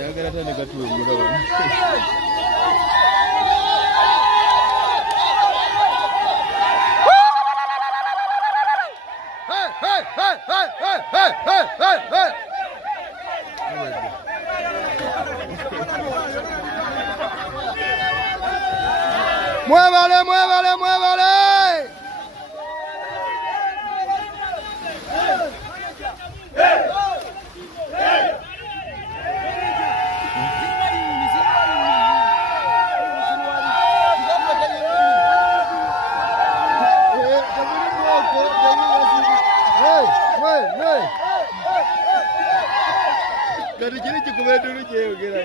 Yagala tani katuwe mugabo. Muévale, muévale, muévale. Dari kiri cukup dulu je, kira.